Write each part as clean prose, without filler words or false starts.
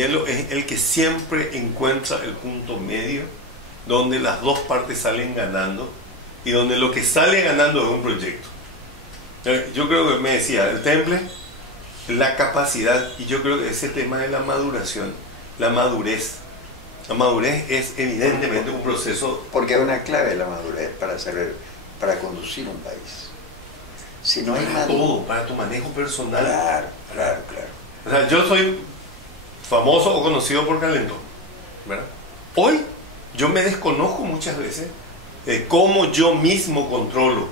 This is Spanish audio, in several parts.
Miguelo es el que siempre encuentra el punto medio donde las dos partes salen ganando y donde lo que sale ganando es un proyecto. Yo creo que me decía, el temple, la capacidad, y yo creo que ese tema de la maduración, la madurez es evidentemente un proceso. Porque es una clave la madurez para conducir un país. Si no hay todo, para tu manejo personal. Claro. O sea, yo soy famoso o conocido por calentón, ¿verdad? Hoy yo me desconozco muchas veces de cómo yo mismo controlo,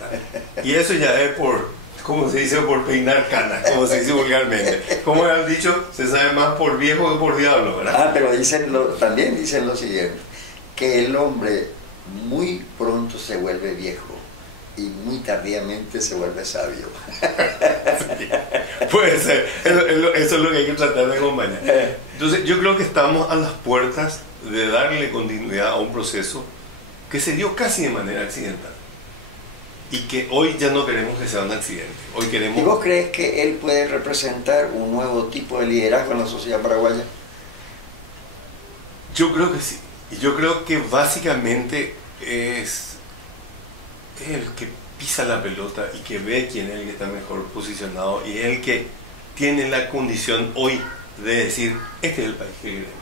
¿verdad? Y eso ya es por, como se dice, por peinar canas, como se dice vulgarmente. Como han dicho, se sabe más por viejo que por diablo, ¿verdad? Pero también dicen lo siguiente, que el hombre muy pronto se vuelve viejo y muy tardíamente se vuelve sabio. Sí, puede ser, eso es lo que hay que tratar de acompañar. Entonces yo creo que estamos a las puertas de darle continuidad a un proceso que se dio casi de manera accidental y que hoy ya no queremos que sea un accidente. Hoy queremos... ¿Y vos crees que él puede representar un nuevo tipo de liderazgo en la sociedad paraguaya? Yo creo que sí, y yo creo que básicamente es el que pisa la pelota y que ve quién es el que está mejor posicionado y el que tiene la condición hoy de decir, este es el país que queremos,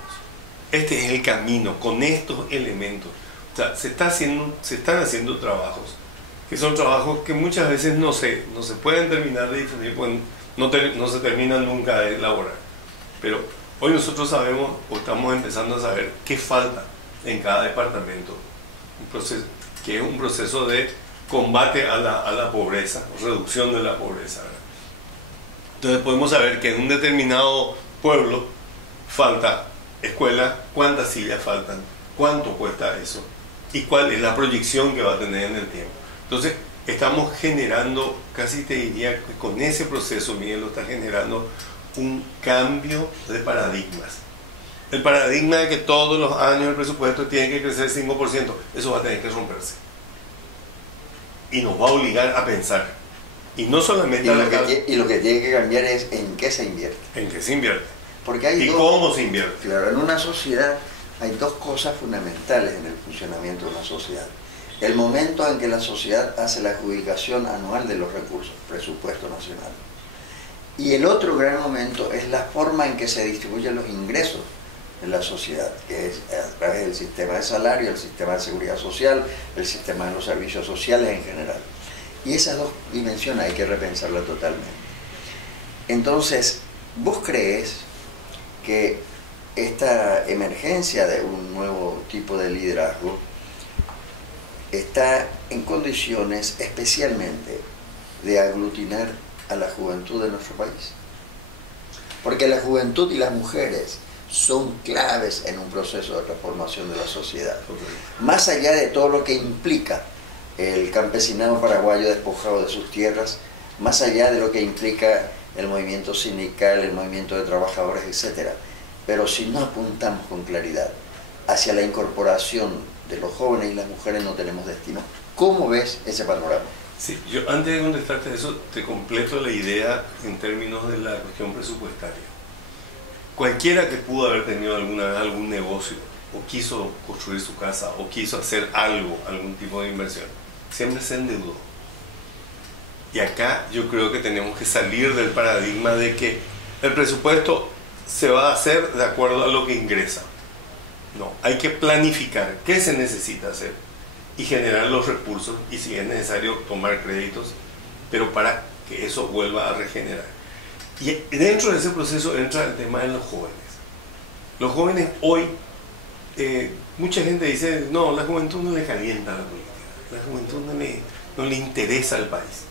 este es el camino, con estos elementos. O sea, se están haciendo trabajos, que son trabajos que muchas veces no se pueden terminar de definir, pues no se terminan nunca de elaborar. Pero hoy nosotros sabemos, o estamos empezando a saber, qué falta en cada departamento, que es un proceso de combate a la pobreza, reducción de la pobreza, ¿verdad? Entonces podemos saber que en un determinado pueblo falta escuela, cuántas sillas faltan, cuánto cuesta eso y cuál es la proyección que va a tener en el tiempo. Entonces estamos generando, casi te diría que con ese proceso, Miguel, lo está generando un cambio de paradigmas. El paradigma de que todos los años el presupuesto tiene que crecer 5%, eso va a tener que romperse. Y nos va a obligar a pensar. Y no solamente y lo que tiene que cambiar es en qué se invierte. En qué se invierte. Porque hay cómo se invierte. Claro, en una sociedad hay dos cosas fundamentales en el funcionamiento de una sociedad. El momento en que la sociedad hace la adjudicación anual de los recursos, presupuesto nacional. Y el otro gran momento es la forma en que se distribuyen los ingresos de la sociedad, que es a través del sistema de salario, el sistema de seguridad social, el sistema de los servicios sociales en general. Y esas dos dimensiones hay que repensarlas totalmente. Entonces, ¿vos crees que esta emergencia de un nuevo tipo de liderazgo está en condiciones especialmente de aglutinar a la juventud de nuestro país? Porque la juventud y las mujeres son claves en un proceso de transformación de la sociedad. Más allá de todo lo que implica el campesinado paraguayo despojado de sus tierras, más allá de lo que implica el movimiento sindical, el movimiento de trabajadores, etc. Pero si no apuntamos con claridad hacia la incorporación de los jóvenes y las mujeres, no tenemos destino. ¿Cómo ves ese panorama? Sí, yo antes de contestarte eso, te completo la idea en términos de la cuestión presupuestaria. Cualquiera que pudo haber tenido alguna vez algún negocio, o quiso construir su casa, o quiso hacer algo, algún tipo de inversión, siempre se endeudó. Y acá yo creo que tenemos que salir del paradigma de que el presupuesto se va a hacer de acuerdo a lo que ingresa. No, hay que planificar qué se necesita hacer y generar los recursos, y si es necesario tomar créditos, pero para que eso vuelva a regenerar. Y dentro de ese proceso entra el tema de los jóvenes. Los jóvenes hoy, mucha gente dice, no, la juventud no le calienta la política, la juventud no le interesa al país.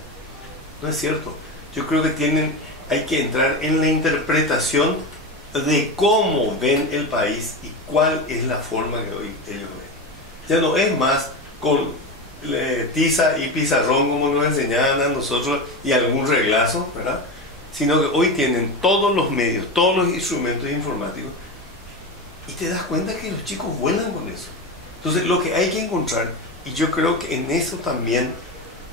No es cierto. Yo creo que hay que entrar en la interpretación de cómo ven el país y cuál es la forma que hoy ellos ven. Ya no es más con tiza y pizarrón como nos enseñaban a nosotros y algún reglazo, ¿verdad? Sino que hoy tienen todos los medios, todos los instrumentos informáticos, y te das cuenta que los chicos vuelan con eso. Entonces lo que hay que encontrar, y yo creo que en eso también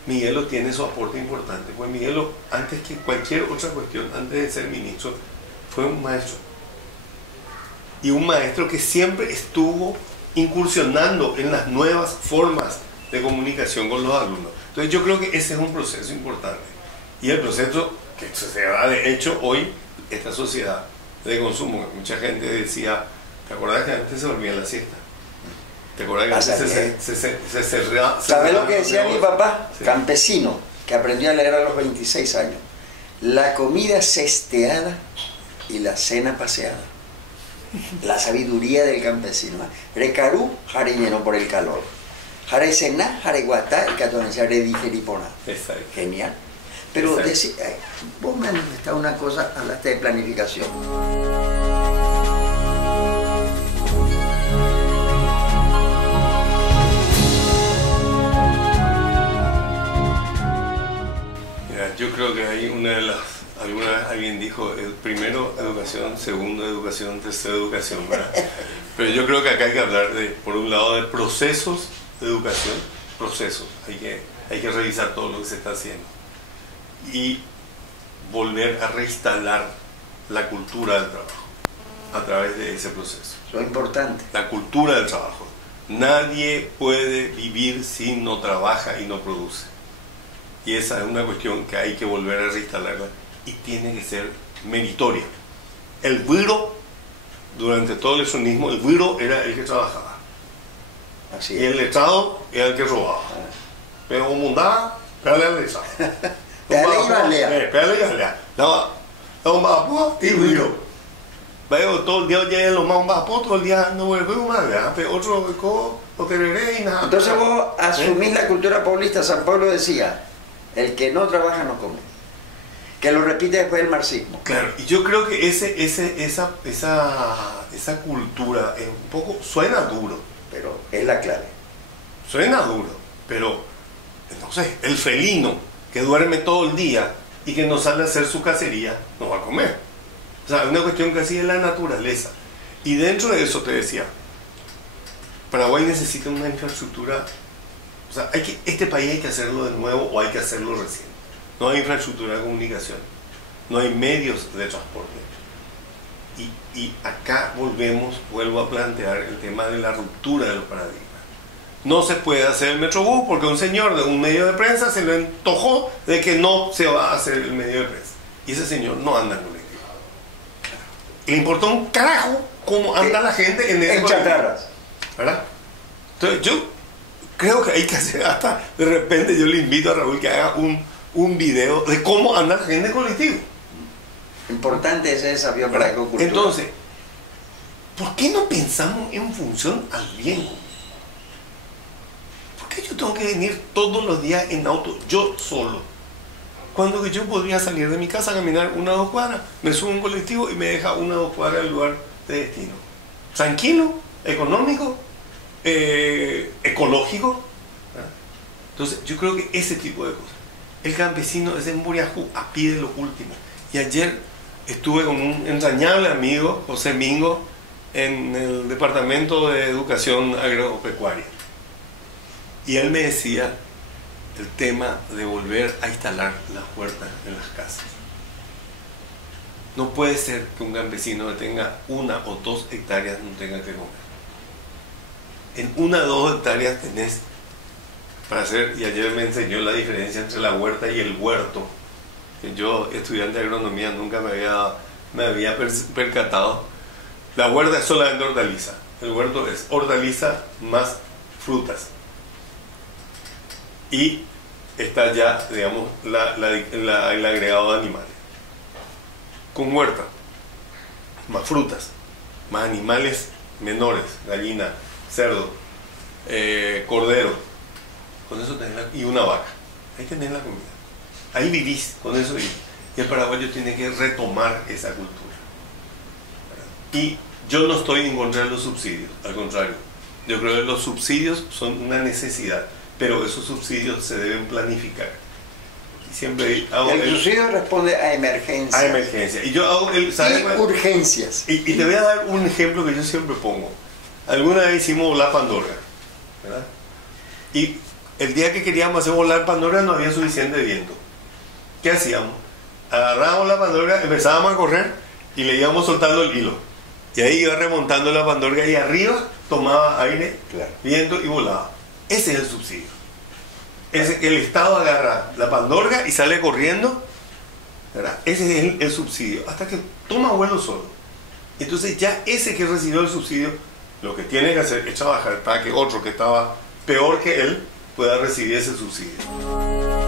Miguelo tiene su aporte importante, pues Miguelo, antes que cualquier otra cuestión, antes de ser ministro, fue un maestro. y un maestro que siempre estuvo incursionando en las nuevas formas de comunicación con los alumnos. Entonces yo creo que ese es un proceso importante. Y el proceso que se da de hecho hoy, esta sociedad de consumo, que mucha gente decía, ¿te acuerdas que antes se dormía en la siesta? ¿Te acuerdas que antes se cerraba? ¿Sabes lo que decía mi papá? Sí. Campesino, que aprendió a leer a los 26 años. La comida cesteada y la cena paseada. La sabiduría del campesino. Recarú, jare lleno por el calor. Jare cená, jare guatá, y catonencia, jare digeripona. Exacto. Genial. Pero vos me manifestás una cosa, hablaste de planificación. Yo creo que hay una de las, alguna vez alguien dijo, primero educación, segundo educación, tercero educación, ¿verdad? Pero yo creo que acá hay que hablar de, por un lado, de procesos de educación, procesos, hay que revisar todo lo que se está haciendo y volver a reinstalar la cultura del trabajo a través de ese proceso. Lo importante. La cultura del trabajo. Nadie puede vivir si no trabaja y no produce. Y esa es una cuestión que hay que volver a reinstalarla y tiene que ser meritoria. El güiro, durante todo el lechonismo, el güiro era el que trabajaba. Así Y es. el letrado era el que robaba. Pero un mundá, pégale al letrado. Pégale y balea. Pégale y balea. Un bapú y güiro. Veo todo el día oye los más un bapú, todo el día no vuelve más, pero otro o tereré y nada. Entonces vos asumís la cultura paulista. San Pablo decía, el que no trabaja no come. Que lo repite después el marxismo. Claro, y yo creo que esa cultura es un poco, suena duro. Pero es la clave. Suena duro, pero entonces el felino que duerme todo el día y que no sale a hacer su cacería, no va a comer. O sea, es una cuestión casi de la naturaleza. Y dentro de eso te decía, Paraguay necesita una infraestructura. O sea, este país hay que hacerlo de nuevo o hay que hacerlo recién. No hay infraestructura de comunicación, no hay medios de transporte. Y acá vuelvo a plantear el tema de la ruptura de los paradigmas. No se puede hacer el Metrobús porque un señor de un medio de prensa se le antojó de que no se va a hacer el medio de prensa. Y ese señor no anda en colectivo. Le importa un carajo cómo anda la gente en ese colectivo. chatarras. ¿Verdad? Entonces yo creo que hay que hacer hasta, de repente yo le invito a Raúl que haga un video de cómo anda la gente en colectivo. Importante ese desafío para la ecocultura. Entonces, ¿por qué no pensamos en función al bien? ¿Por qué yo tengo que venir todos los días en auto, yo solo? Cuando que yo podría salir de mi casa a caminar 1 o 2 cuadras, me subo a un colectivo y me deja 1 o 2 cuadras del lugar de destino. Tranquilo, económico, ecológico. ¿Verdad? Entonces, yo creo que ese tipo de cosas. El campesino es en Buriajú, a pie de lo último. Y ayer estuve con un entrañable amigo, José Mingo, en el Departamento de Educación Agropecuaria. Y él me decía el tema de volver a instalar las huertas en las casas. No puede ser que un campesino que tenga 1 o 2 hectáreas no tenga que comer. En 1 o 2 hectáreas tenés para hacer, y ayer me enseñó la diferencia entre la huerta y el huerto. Yo, estudiante de agronomía, nunca me había percatado. La huerta es solamente hortaliza. El huerto es hortaliza más frutas. Y está ya, digamos, el agregado de animales. Con huerta, más frutas, más animales menores, gallina, cerdo, cordero, con eso tenés y una vaca. Ahí tenés la comida. Ahí vivís, con eso vivís. Y el paraguayo tiene que retomar esa cultura. Y yo no estoy en contra de los subsidios, al contrario. Yo creo que los subsidios son una necesidad, pero esos subsidios se deben planificar. Y siempre hago el subsidio responde a emergencias. A emergencia. Y yo hago urgencias. Y te voy a dar un ejemplo que yo siempre pongo. Alguna vez hicimos volar Pandora, ¿verdad? Y el día que queríamos hacer volar Pandora no había suficiente viento. ¿Qué hacíamos? Agarrábamos la Pandora, empezábamos a correr y le íbamos soltando el hilo. Y ahí iba remontando la pandorga y arriba tomaba aire, Claro. viento y volaba. Ese es el subsidio. Ese que el Estado agarra la pandorga y sale corriendo, ¿verdad? Ese es el subsidio, hasta que toma vuelo solo. Entonces ya ese que recibió el subsidio, lo que tiene que hacer es trabajar para que otro que estaba peor que él pueda recibir ese subsidio.